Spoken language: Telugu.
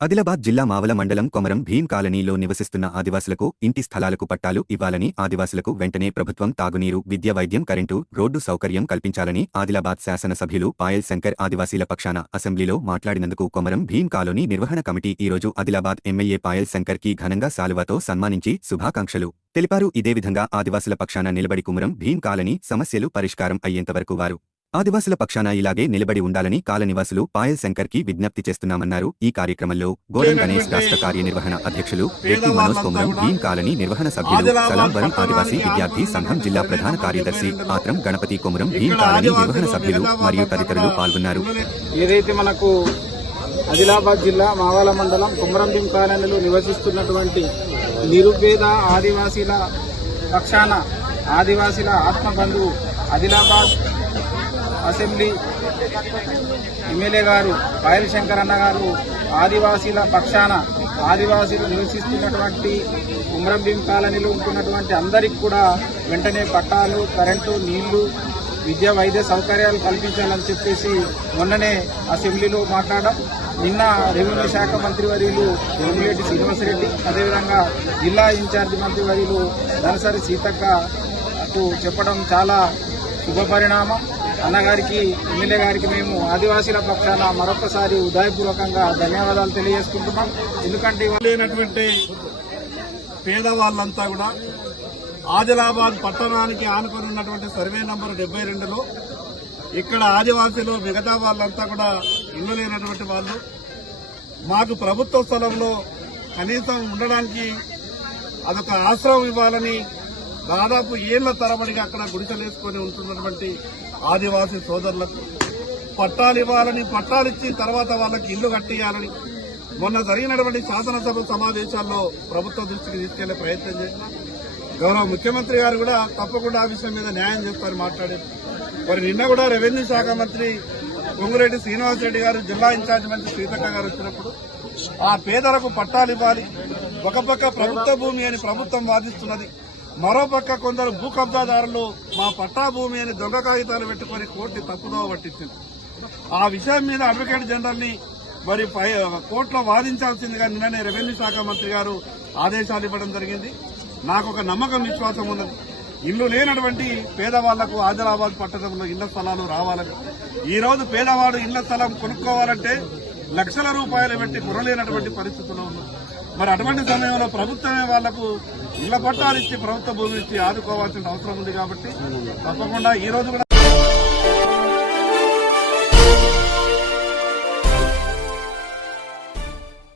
ఆదిలాబాద్ జిల్లా మావల మండలం కొమరం భీం కాలనీలో నివసిస్తున్న ఆదివాసులకు ఇంటి స్థలాలకు పట్టాలు ఇవ్వాలని ఆదివాసులకు వెంటనే ప్రభుత్వం తాగునీరు విద్య వైద్యం కరెంటు రోడ్డు సౌకర్యం కల్పించాలని ఆదిలాబాద్ శాసనసభ్యులు పాయల్ శంకర్ ఆదివాసీల పక్షాన అసెంబ్లీలో మాట్లాడినందుకు కొమరం భీం కాలనీ నిర్వహణ కమిటీ ఈరోజు ఆదిలాబాద్ ఎమ్మెల్యే పాయల్ శంకర్కి ఘనంగా శాలువాతో సన్మానించి శుభాకాంక్షలు. తెలిపారు ఇదే విధంగా ఆదివాసుల పక్షాన నిలబడి కుమరం భీం కాలనీ సమస్యలు పరిష్కారం అయ్యేంతవరకు వారు ఆదివాసుల పక్షాన ఇలాగే నిలబడి ఉండాలని కాలనివాసులు పాయల్ శంకర్కి విజ్ఞప్తి చేస్తున్నామన్నారు. ఈ కార్యక్రమంలో గోడం గణేష్ రాష్ట్ర కార్యనిర్వహణ అధ్యక్షులు రెడ్డి మనోజ్ కొమరం భీం కాలనీ నిర్వహణ సభ్యులు సలాంవరం ఆదివాసీ విద్యార్థి సంఘం జిల్లా ప్రధాన కార్యదర్శి ఆత్రం గణపతి కొమరం భీం కాలనీ నిర్వహణ సభ్యులు మరియు తదితరులు పాల్గొన్నారు. ఏదైతే మనకు ఆదిలాబాద్ జిల్లా మావాల మండలం కుమరంభీం కాలనీలో నివసిస్తున్నటువంటి నిరుపేద ఆదివాసీల పక్షాన ఆదివాసీల ఆత్మబంధువు ఆదిలాబాద్ అసెంబ్లీ ఎమ్మెల్యే గారు పాయల్ శంకర్ అన్న గారు ఆదివాసీల పక్షాన ఆదివాసీలు నివసిస్తున్నటువంటి కుమరంభీం కాలనీలో ఉంటున్నటువంటి అందరికి కూడా వెంటనే పట్టాలు కరెంటు నీళ్ళు విద్యా వైద్య సౌకర్యాలు కల్పించాలని చెప్పేసి మొన్ననే అసెంబ్లీలో మాట్లాడడం. నిన్న రెవెన్యూ శాఖ మంత్రి వర్యులు వేమిరెడ్డి శ్రీనివాసరెడ్డి అదేవిధంగా జిల్లా ఇన్ఛార్జి మంత్రి వర్యులు సీతక్క సీతక్కకు చెప్పడం చాలా శుభ పరిణామం అన్నగారికి ఎమ్మెల్యే గారికి మేము ఆదివాసీల పక్షాన మరొకసారి ఉదయపూర్వకంగా ధన్యవాదాలు తెలియజేసుకుంటున్నాం. ఎందుకంటే లేనటువంటి పేదవాళ్ళంతా కూడా ఆదిలాబాద్ పట్టణానికి ఆనుకొని ఉన్నటువంటి సర్వే నంబర్ డెబ్బై రెండులో ఇక్కడ ఆదివాసీలు మిగతా వాళ్ళంతా కూడా ఇల్లు లేనటువంటి వాళ్ళు మాకు ప్రభుత్వ స్థలంలో కనీసం ఉండడానికి అదొక ఆశ్రమం ఇవ్వాలని దాదాపు ఏళ్ళ తరబడిగా అక్కడ గుడిసెలేసుకొని ఉంటున్నటువంటి ఆదివాసీ సోదరులకు పట్టాలు ఇవ్వాలని పట్టాలు ఇచ్చి తర్వాత వాళ్ళకి ఇల్లు కట్టియాలని మొన్న జరిగినటువంటి శాసనసభ సమావేశాల్లో ప్రభుత్వ దృష్టికి తీసుకెళ్ళే ప్రయత్నం చేసిన. గౌరవ ముఖ్యమంత్రి గారు కూడా తప్పకుండా ఆ విషయం మీద న్యాయం చేస్తారని మాట్లాడారు. మరి నిన్న కూడా రెవెన్యూ శాఖ మంత్రి పొంగురెడ్డి శ్రీనివాసరెడ్డి గారు జిల్లా ఇన్ఛార్జ్ మంత్రి సీతక్క గారు వచ్చినప్పుడు ఆ పేదలకు పట్టాలు ఇవ్వాలి ఒక పక్క ప్రభుత్వ భూమి అని ప్రభుత్వం వాదిస్తున్నది. మరోపక్క కొందరు భూ కబ్జాదారులు మా పట్టా భూమి అని దొంగ కాగితాలు పెట్టుకుని కోర్టు తప్పుదోవ పట్టించింది. ఆ విషయం మీద అడ్వకేట్ జనరల్ని మరి పై కోర్టులో వాదించాల్సిందిగా నిన్ననే రెవెన్యూ శాఖ మంత్రి గారు ఆదేశాలు ఇవ్వడం జరిగింది. నాకు ఒక నమ్మకం విశ్వాసం ఉన్నది. ఇల్లు లేనటువంటి పేదవాళ్ళకు ఆదిలాబాద్ పట్టణంలో ఇళ్ళ స్థలాలు రావాలని. ఈరోజు పేదవాడు ఇళ్ళ స్థలం కొనుక్కోవాలంటే లక్షల రూపాయలు పెట్టి కొనలేనటువంటి పరిస్థితుల్లో ఉంది మరి అటువంటి సమయంలో ప్రభుత్వమే వాళ్ళకు ఇళ్ళ పట్టాలు ఇచ్చి ప్రభుత్వ భూమిని ఇచ్చి ఆదుకోవాల్సిన అవసరం ఉంది కాబట్టి తప్పకుండా ఈ రోజు కూడా